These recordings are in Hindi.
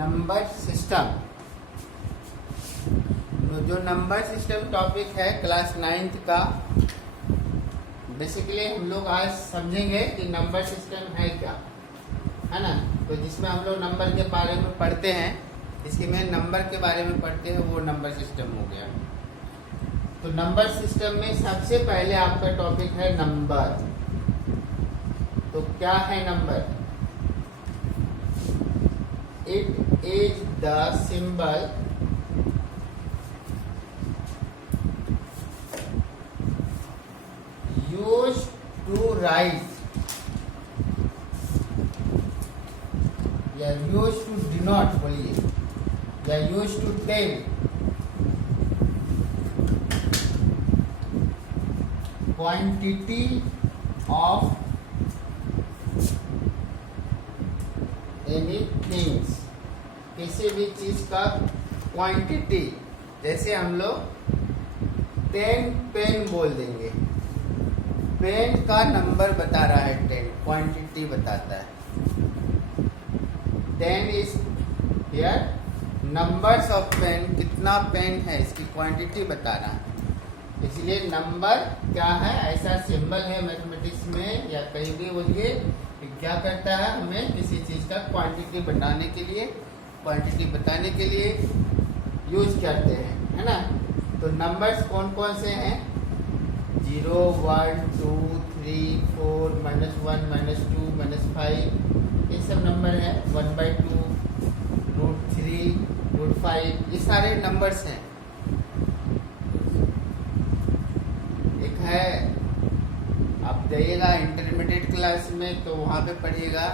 Number system. जो नंबर सिस्टम टॉपिक है क्लास 9th का, बेसिकली हम लोग आज समझेंगे कि नंबर सिस्टम है क्या, है ना। तो जिसमें हम लोग नंबर के बारे में पढ़ते हैं, इसके में नंबर के बारे में पढ़ते हैं, वो नंबर सिस्टम हो गया। तो नंबर सिस्टम में सबसे पहले आपका टॉपिक है नंबर। तो क्या है number? It is the symbol used to write या used to denote, बोलिए, या used to tell quantity of anything, किसी भी चीज का क्वांटिटी। जैसे हम लोग 10 पेन बोल देंगे, पेन का नंबर बता रहा है, 10 क्वांटिटी बताता है। 10 is here numbers of pen, कितना पेन है इसकी क्वांटिटी बता रहा है। इसलिए नंबर क्या है? ऐसा सिंबल है मैथमेटिक्स में या कहीं भी बोलिए, क्या करता है, हमें किसी चीज का क्वांटिटी बनाने के लिए, क्वांटिटी बताने के लिए यूज करते हैं, है ना। तो नंबर्स कौन कौन से हैं? 0, 1, 2, 3, 4, -1, -2, -5, ये सब नंबर है। 1/2, √3, √5, ये सारे नंबर्स हैं। एक है, आप जाइएगा इंटरमीडिएट क्लास में तो वहाँ पे पढ़िएगा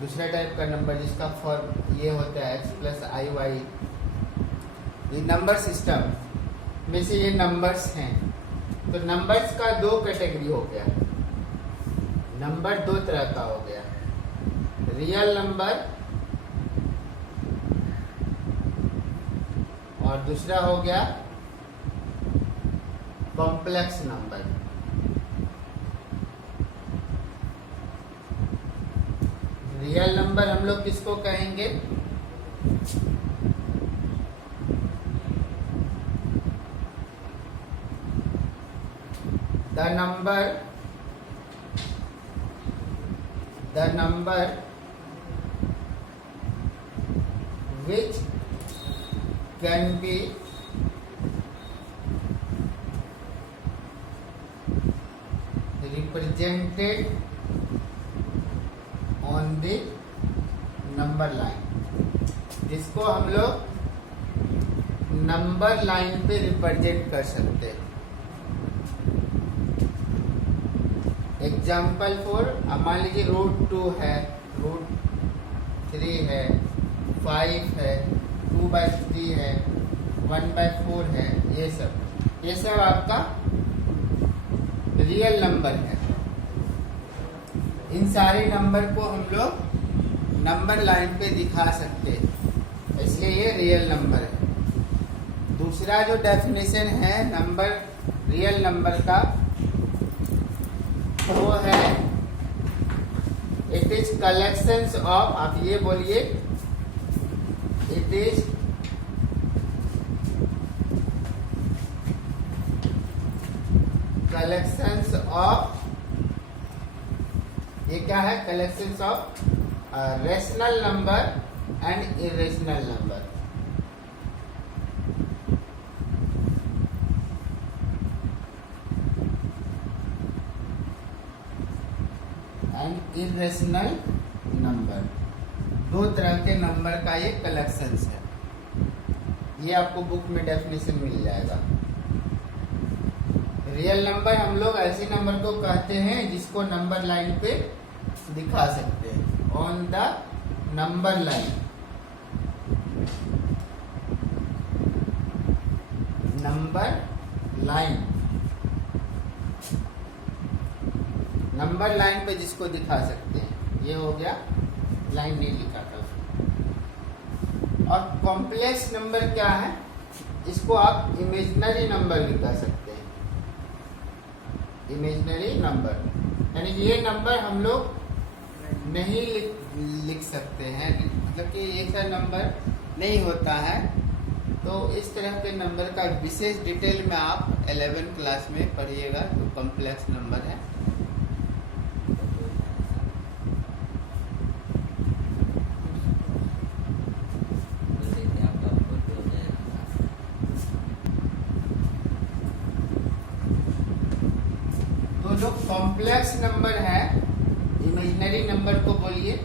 दूसरा टाइप का नंबर, जिसका फॉर्म ये होता है x + i y। ये नंबर सिस्टम में से ये नंबर्स हैं। तो नंबर्स का 2 कैटेगरी हो गया। नंबर 2 तरह का हो गया, रियल नंबर और दूसरा हो गया कॉम्प्लेक्स नंबर। रियल नंबर हम लोग किसको कहेंगे? The number which can be represented on the number line, जिसको हम लोग नंबर लाइन पे रिप्रेजेंट कर सकते हैं। एग्जाम्पल फॉर, मान लीजिए √2 है, √3 है, 5 है, 2/3 है, 1/4 है, ये सब आपका रियल नंबर है। इन सारे नंबर को हम लोग नंबर लाइन पे दिखा सकते हैं, इसलिए ये रियल नंबर है। दूसरा जो डेफिनेशन है नंबर, रियल नंबर का, वो है इट इज कलेक्शंस ऑफ, आप ये बोलिए, इट इज कलेक्शंस ऑफ, ये क्या है? Collections of rational number and irrational number. And irrational number, 2 तरह के नंबर का ये कलेक्शंस है। ये आपको बुक में डेफिनेशन मिल जाएगा। रियल नंबर हम लोग ऐसे नंबर को कहते हैं जिसको नंबर लाइन पे दिखा सकते हैं, on the number line. Number line, number line पे जिसको दिखा सकते हैं, ये हो गया। लाइन नहीं लिखा था। और कॉम्प्लेक्स नंबर क्या है? इसको आप इमेजिनरी नंबर भी कह सकते हैं। इमेजिनरी नंबर यानी कि ये नंबर हम लोग नहीं लिख सकते हैं, मतलब कि एक सा नंबर नहीं होता है। तो इस तरह के नंबर का विशेष डिटेल में आप 11 क्लास में पढ़िएगा, तो कॉम्प्लेक्स नंबर है। तो जो कॉम्प्लेक्स नंबर है, इमेजिनरी नंबर को बोलिए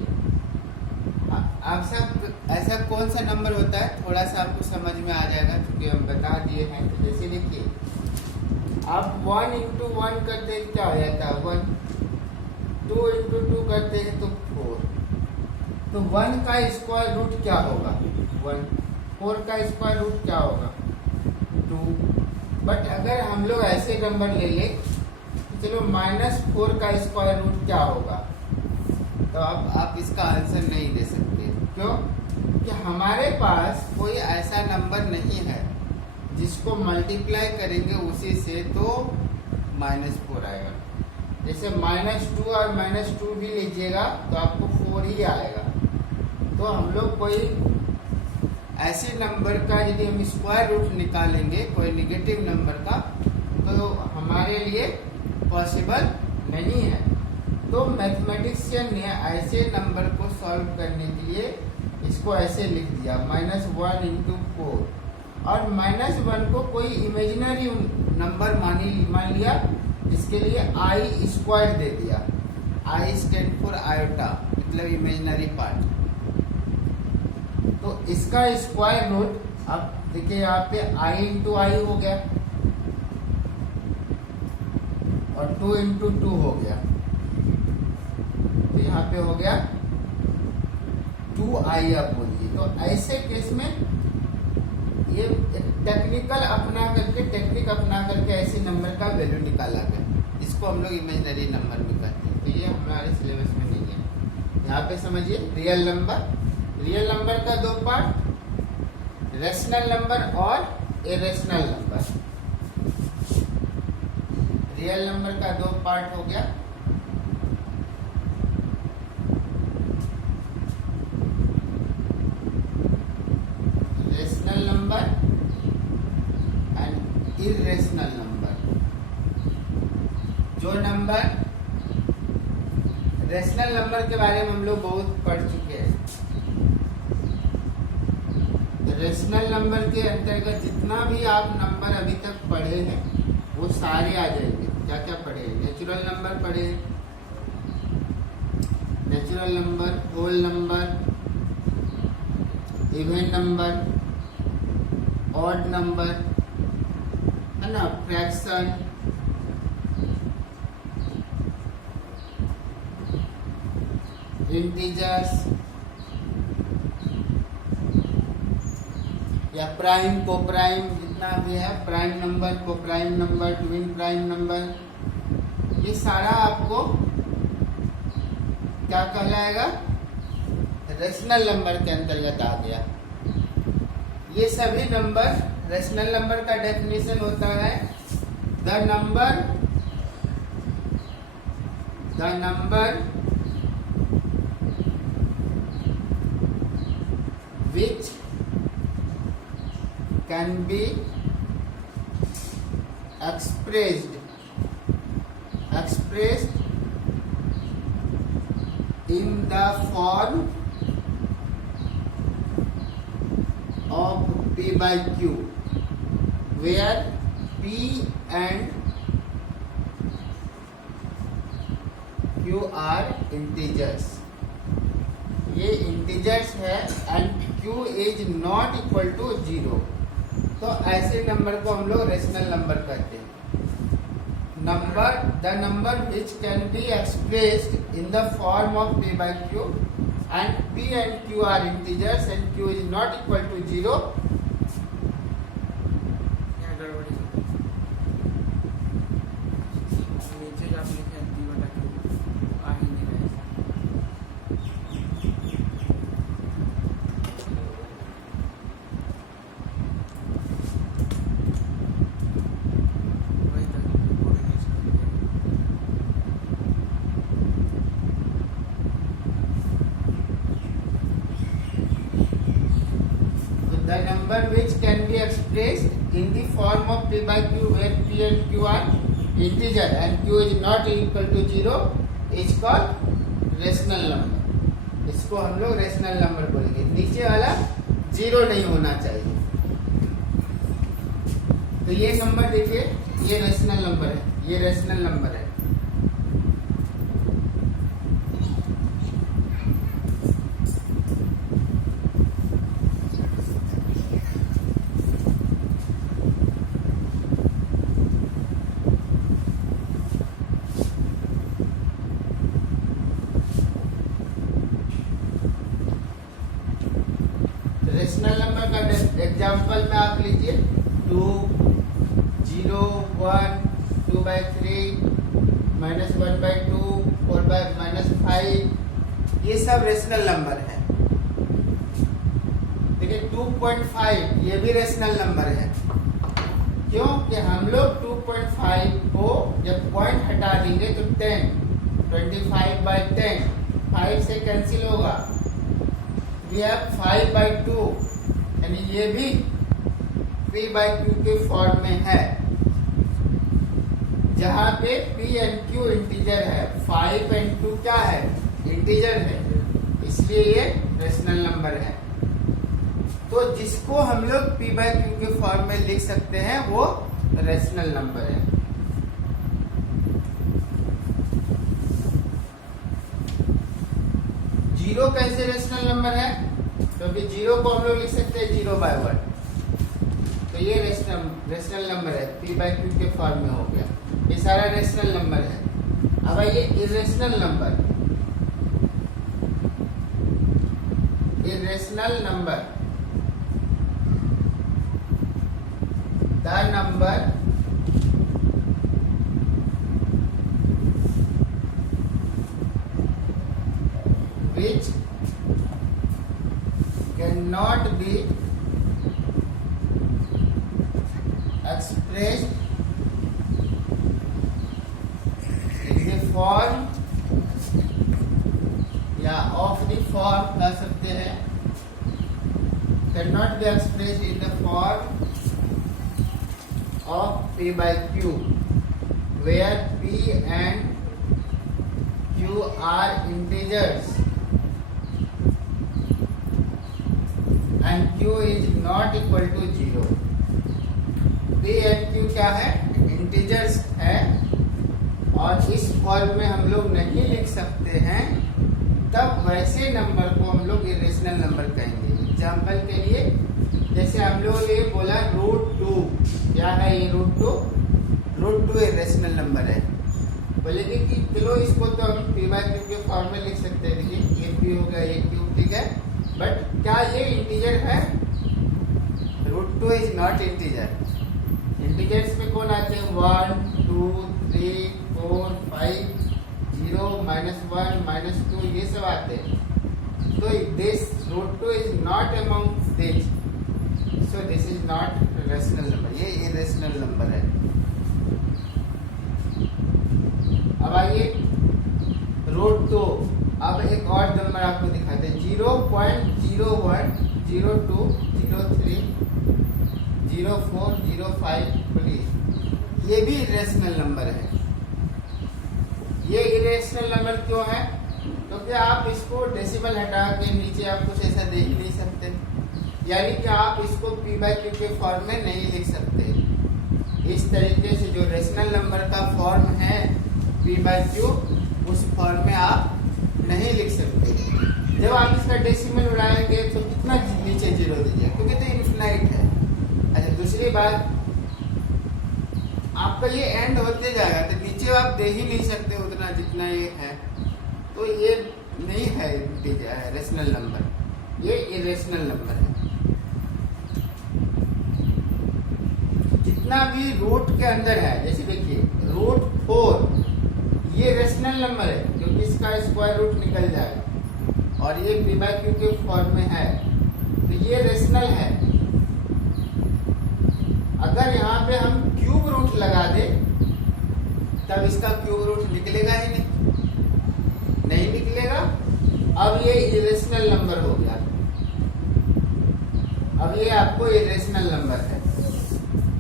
आप सब। ऐसा कौन सा नंबर होता है, थोड़ा सा आपको समझ में आ जाएगा क्योंकि हम बता दिए हैं। तो जैसे देखिए, आप 1 इंटू 1 करते हैं क्या हो जाता है 1, 2 इंटू 2 करते हैं तो 4। तो 1 का स्क्वायर रूट क्या होगा 1, 4 का स्क्वायर रूट क्या होगा 2। बट अगर हम लोग ऐसे नंबर ले ले, चलो -4 का स्क्वायर रूट क्या होगा, तो अब आप इसका आंसर नहीं दे सकते। क्यों? कि हमारे पास कोई ऐसा नंबर नहीं है जिसको मल्टीप्लाई करेंगे उसी से तो -4 आएगा। जैसे -2 और -2 भी लीजिएगा तो आपको 4 ही आएगा। तो हम लोग कोई ऐसे नंबर का यदि हम स्क्वायर रूट निकालेंगे कोई निगेटिव नंबर का, तो हमारे लिए पॉसिबल नहीं है। तो मैथमेटिशियन ने ऐसे नंबर को सॉल्व करने के लिए इसको ऐसे लिख दिया -1 इंटू 4। और -1 को कोई इमेजिनरी नंबर मान लिया, इसके लिए आई स्क्वायर दे दिया। आई स्टैंड फॉर आयोटा, मतलब इमेजिनरी पार्ट। तो इसका स्क्वायर रूट अब देखिए यहाँ पे आई इंटू आई हो गया और 2 इंटू 2 हो गया, तो यहाँ पे हो गया 2i। आप बोलिए तो ऐसे केस में ये टेक्निक अपना करके ऐसे नंबर का वैल्यू निकाला गया। इसको हम लोग इमेजिनरी नंबर में कहते हैं। तो ये हमारे सिलेबस में नहीं है। यहाँ पे समझिए, रियल नंबर का 2 पार्ट, रेशनल नंबर और इरेशनल नंबर। रियल नंबर का 2 पार्ट हो गया, rational number and irrational number. जो नंबर रेशनल नंबर के बारे में हम लोग बहुत पढ़ चुके हैं। रेशनल नंबर के अंतर्गत जितना भी आप नंबर अभी तक पढ़े हैं वो सारे आ जाएंगे। क्या क्या पढ़े? नेचुरल नंबर पढ़े, natural number, whole number, even number, odd number, है ना, फ्रैक्शन, इंटीजर्स या प्राइम, को प्राइम, जितना भी है, prime number, co prime number, twin prime number, ये सारा आपको क्या कहलाएगा? रेशनल नंबर के अंतर्गत आ गया। ये सभी नंबर, रेशनल नंबर का डेफिनेशन होता है the number which can be expressed in the form of P by Q, where P and Q are integers। ये इंटीजर्स है and Q is not equal to 0। तो ऐसे नंबर को हम लोग रेशनल नंबर कहते हैं। The number which can be expressed in the form of P by Q and P and Q are integers and Q is not equal to 0। the number which can be expressed in the form of p by q where p and q are integer and q is not equal to 0 is called rational number। इसको हम लोग रेशनल नंबर बोलेंगे। नीचे वाला 0 नहीं होना चाहिए। तो ये नंबर देखिए, ये रेशनल नंबर है, ये रेशनल नंबर है। रेशनल नंबर का एग्जाम्पल में आप लीजिए 2, 0, 1, 2/3, -1/2, 4/-5, ये सब रेशनल नंबर है। देखिए 2.5 ये भी रेशनल नंबर है। क्यों कि हम लोग 2.5 को जब पॉइंट हटा देंगे तो 10, 25/10 5 से कैंसिल होगा। We have 5/2 यानी ये भी p/q के फॉर्म में है, जहां पे p and q इंटीजर है, 5 and 2 क्या है, इंटीजर है, इसलिए ये रेशनल नंबर है। तो जिसको हम लोग p/q के फॉर्म में लिख सकते हैं वो रेशनल नंबर है। जीरो कैसे रेशनल नंबर है? क्योंकि जीरो को हम लोग लिख सकते हैं 0/1, तो ये रेशनल नंबर है, p/q के फॉर्म में हो गया। ये सारा रेशनल नंबर है। अब आइए irrational number. Irrational number, the number which cannot be expressed in the form या of the form कह सकते हैं, cannot be expressed in the form of p/q where p and q are integers and q is not equal to 0। p and q क्या है, इंटीजर्स है, और इस फॉर्म में हम लोग नहीं लिख सकते हैं, तब वैसे नंबर को हम लोग इरेशनल नंबर कहेंगे। एग्जाम्पल के लिए जैसे हम लोग ये बोला √2, क्या है ये √2 इरेशनल नंबर है। बोलेंगे कि चलो इसको तो हम p/q के फॉर्म में लिख सकते हैं। देखिए ये p हो गया, ये q, ठीक है, बट क्या ये इंटीजर है? √2 इज नॉट इंटीजर। इंटीजर्स में कौन आते हैं? 1, 2, 3, 4, 5, 0, -1, -2 ये सब आते हैं। तो this √2 is not among this, so this is not rational number, ये इरेशनल नंबर है। अब आइए √2, अब एक और नंबर आपको दिखाते हैं 0.01, 02, 03, 04, 05, प्लीज, ये भी इरेशनल नंबर है। ये इरेशनल नंबर क्यों है? क्योंकि आप इसको डेसिमल हटा के नीचे आप कुछ ऐसा देख नहीं सकते, यानी कि आप इसको p/q के फॉर्म में नहीं लिख सकते। इस तरीके से जो रेशनल नंबर का फॉर्म है p/q, उस फॉर्म में आप नहीं लिख सकते। जब आप इसका डेसिमल उड़ाएंगे तो कितना नीचे 0 दीजिए, क्योंकि तो इनफिनाइट है। अच्छा, दूसरी बात, आपका ये एंड होते जाएगा तो नीचे आप दे ही नहीं सकते उतना जितना ये है, तो ये नहीं है रेशनल नंबर, ये इरेशनल नंबर है। जितना भी रूट के अंदर है, जैसे देखिए √4, ये रेशनल नंबर है क्योंकि इसका स्क्वायर रूट निकल जाएगा, और ये p/q के फॉर्म में है, तो ये रेशनल है। अगर यहाँ पे हम क्यूब रूट लगा दे तब इसका क्यूब रूट निकलेगा ही नहीं निकलेगा। अब ये इरेशनल नंबर हो गया। अब ये आप कोई इरेशनल नंबर है।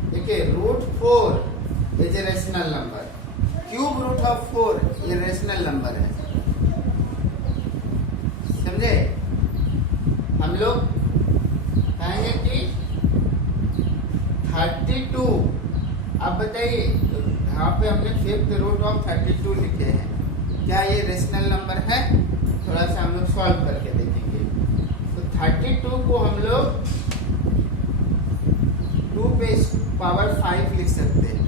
देखिए √4 is a rational number, cube root of 4 irrational number है। समझे? हम लोग कहेंगे कि 32, अब बताइए यहाँ पे हमने 5th रूट ऑफ 32 लिखे हैं, क्या ये रेशनल नंबर है? थोड़ा सा हम लोग सॉल्व करके देखेंगे। तो 32 को हम लोग 2 पे पावर 5 लिख सकते हैं,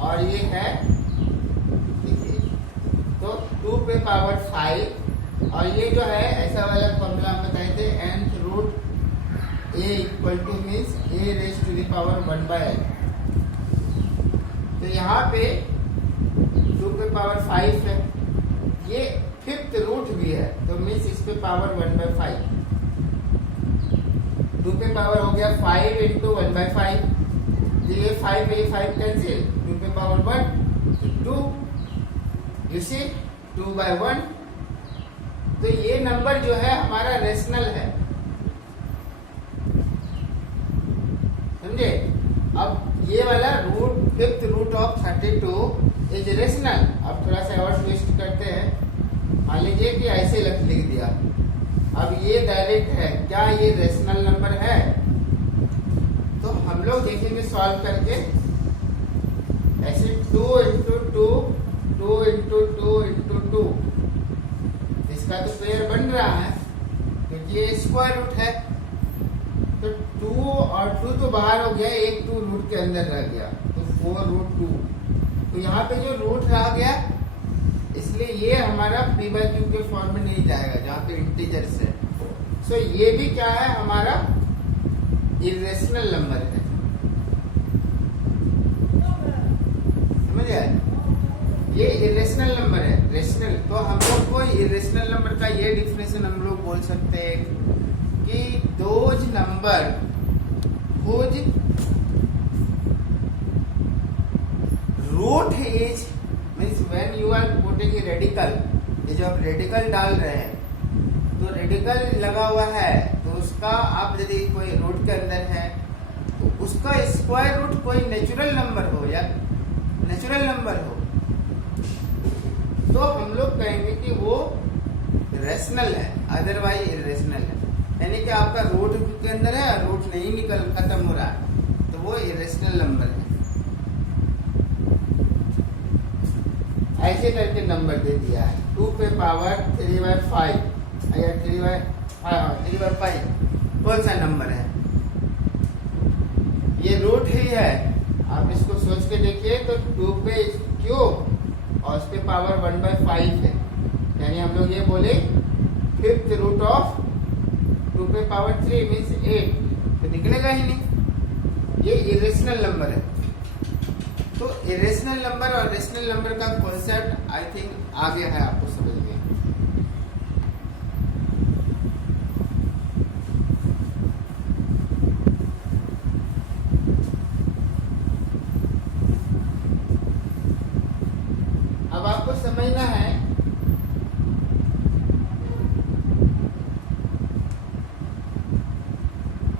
और ये है देखिए, तो 2 पे पावर 5, और ये जो है ऐसा वाला फॉर्मूला हम बताए थे, nth root a equal to means a raise to the power 1/n। तो यहाँ पे 2 पे पावर 5 है, ये 5th रूट भी है, तो मीन्स इस पे पावर 1/5। 2 पे पावर हो गया 5 इंटू 1/5, ये 5 कैंसिल, 2 पे पावर 1 2, यू सी 2/1। तो ये नंबर जो है हमारा रेशनल है, समझे? अब ये वाला 5th root of 32 is rational. अब थोड़ा सा और ट्विस्ट करते हैं, मान लीजिए कि ऐसे लिख दिया, अब ये डायरेक्ट है, क्या ये रेशनल नंबर है? तो हम लोग देखेंगे सॉल्व करके, ऐसे 2 इंटू 2, 2 इंटू 2 इंटू 2, इसका तो पेयर बन रहा है क्योंकि ये स्क्वायर रूट है। तो 2 और 2 तो बाहर हो गया, एक 2 रूट के अंदर रह गया, तो 4√2। तो यहाँ पे जो रूट रह गया, इसलिए ये हमारा p/q के फॉर्म में नहीं जाएगा जहाँ पे इंटीजर्स है। सो ये भी क्या है, हमारा इरेशनल नंबर है। समझ आए? ये इरेशनल नंबर है, रेशनल। तो हम लोग को इरेशनल नंबर का ये डिफिनेशन हम लोग बोल सकते हैं कि those number whose root is means when you are putting a radical, ये जो आप रेडिकल डाल रहे हैं, तो रेडिकल लगा हुआ है, तो उसका आप यदि कोई रूट के अंदर है तो उसका स्क्वायर रूट कोई नेचुरल नंबर हो या नेचुरल नंबर हो, तो हम लोग कहेंगे कि वो रेशनल है, अदरवाइज इरेशनल है। यानी कि आपका रूट के अंदर है, रूट नहीं निकल खत्म हो रहा है, तो वो इरेशनल नंबर है। ऐसे करके नंबर दे दिया है 2 पे पावर 3/5 या 3/5 कौन सा नंबर है? ये रूट ही है। आप इसको सोच के देखिए, तो 2 पे क्यूब और उस पे पावर 1/5 है, यानी हम लोग ये बोले 5th रूट ऑफ 2 पे पावर 3 मीन्स 8, तो निकलेगा ही नहीं, ये इरेशनल नंबर है। तो इरेशनल नंबर और रेशनल नंबर का कॉन्सेप्ट आई थिंक आ गया है आपको समझ में। अब आपको समझना है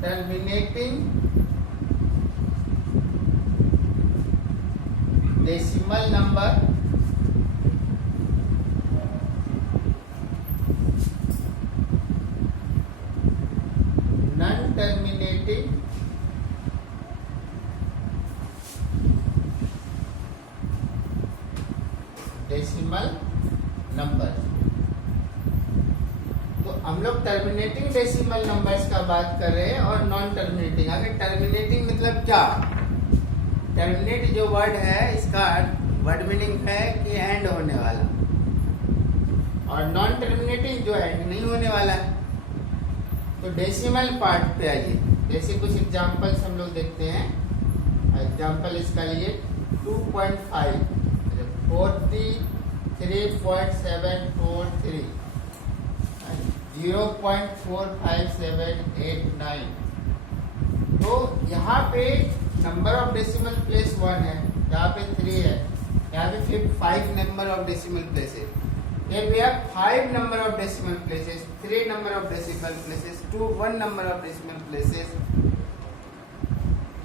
terminating decimal number non terminating decimal number. तो हम लोग टर्मिनेटिंग डेसिमल नंबर्स का बात कर रहे हैं और नॉन टर्मिनेटिंग। अगर टर्मिनेटिंग मतलब क्या? टर्मिनेट जो वर्ड है इसका वर्ड मीनिंग है कि एंड होने वाला, और नॉन टर्मिनेटिंग जो एंड नहीं होने वाला है। तो डेसिमल पार्ट पे आइए, जैसे कुछ एग्जांपल्स हम लोग देखते हैं। एग्जांपल इसका लिए 2.5 43.743 0.45789। तो यहाँ पे नंबर ऑफ डेसिमल प्लेस 1 है, यहाँ पे 3 है, यहाँ पे 5 नंबर ऑफ डेसिमल प्लेस है। Here we have 5 number of decimal places, 3 number of decimal places, 1 number of decimal places,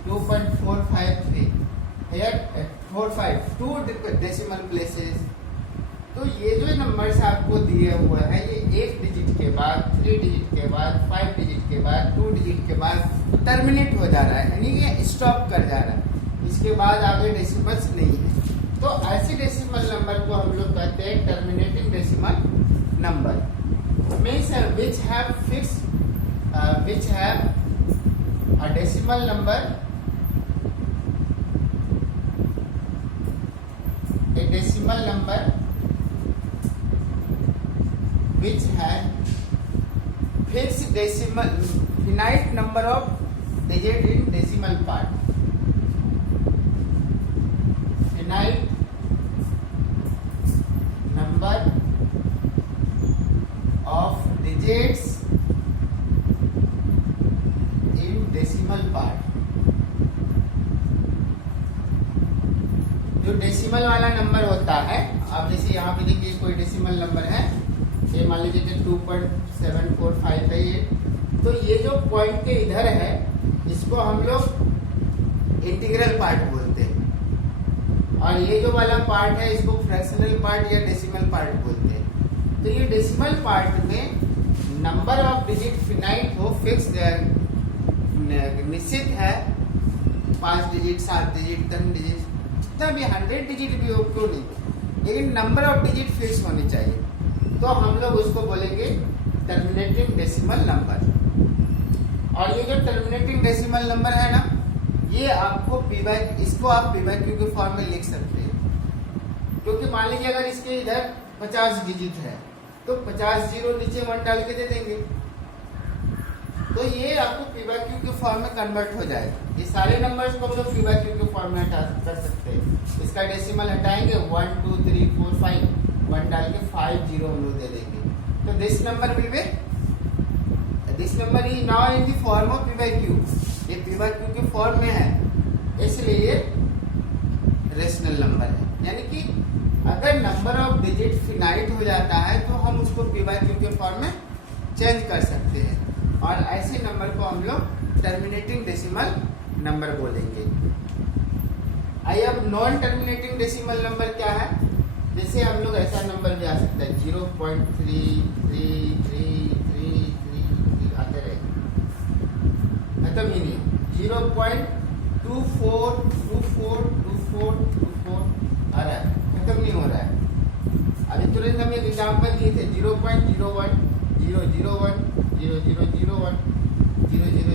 2.453. Here 2 decimal places. तो ये जो नंबर्स आपको दिए हुए हैं ये 1 डिजिट के बाद, 3 डिजिट के बाद, 5 डिजिट के बाद, 2 डिजिट के बाद टर्मिनेट हो जा रहा है, यानी कि स्टॉप कर जा रहा है, इसके बाद आगे डेसिमल्स नहीं है। तो ऐसे डेसिमल नंबर को हम लोग कहते हैं terminating decimal number. Means which have fix which have a decimal number, a decimal number which has fixed decimal finite number of digit in decimal part, finite number of digits in decimal part। जो डेसिमल वाला नंबर होता है, आप जैसे यहाँ पे देखिए कोई डेसिमल नंबर है, ये मान लीजिए 2.745 है ये, तो ये जो पॉइंट के इधर है इसको हम लोग इंटीग्रल पार्ट बोलते हैं, और ये जो वाला पार्ट है इसको फ्रैक्शनल पार्ट या डेसिमल पार्ट बोलते हैं। तो ये डेसिमल पार्ट में नंबर ऑफ डिजिट फिनाइट हो, फिक्स निश्चित है, 5 डिजिट, 7 डिजिट, 10 डिजिट, जितना भी 100 डिजिट भी हो क्यों नहीं, लेकिन नंबर ऑफ डिजिट फिक्स होनी चाहिए, तो हम लोग उसको बोलेंगे टर्मिनेटिंग डेसिमल नंबर। और ये जो टर्मिनेटिंग डेसिमल नंबर है ना, ये आपको इसको आप p/q के फॉर्म में लिख सकते हैं, क्योंकि मान लीजिए अगर इसके इधर 50 डिजिट है तो 50 जीरो नीचे 1 डाल के दे देंगे, तो ये आपको p/q के फॉर्म में कन्वर्ट हो जाएगा। ये सारे नंबर्स को हम लोग p/q के फॉर्म में हटा कर सकते हैं। इसका डेसिमल हटाएंगे 1 2 3 4 5, 1 डाल के 5 जीरो हम लोग दे देंगे। तो this number will be, this number is now in the form of p/q। ये p/q के फॉर्म में है, इसलिए ये रेशनल नंबर है। यानी कि अगर नंबर ऑफ डिजिट फिनाइट हो जाता है तो हम उसको p/q के फॉर्म में चेंज कर सकते हैं, और ऐसे नंबर को हम लोग टर्मिनेटिंग डेसिमल नंबर बोलेंगे। आई अब नॉन टर्मिनेटिंग डेसिमल नंबर क्या है, जैसे हम लोग ऐसा नंबर भी आ सकता है 0.333333 आते रहे, खत्म ही नहीं, 0.24242424 आ रहा है, खत्म नहीं हो रहा है। अभी तुरंत हम एक एग्जाम्पल दिए थे 0.01 001 0001 00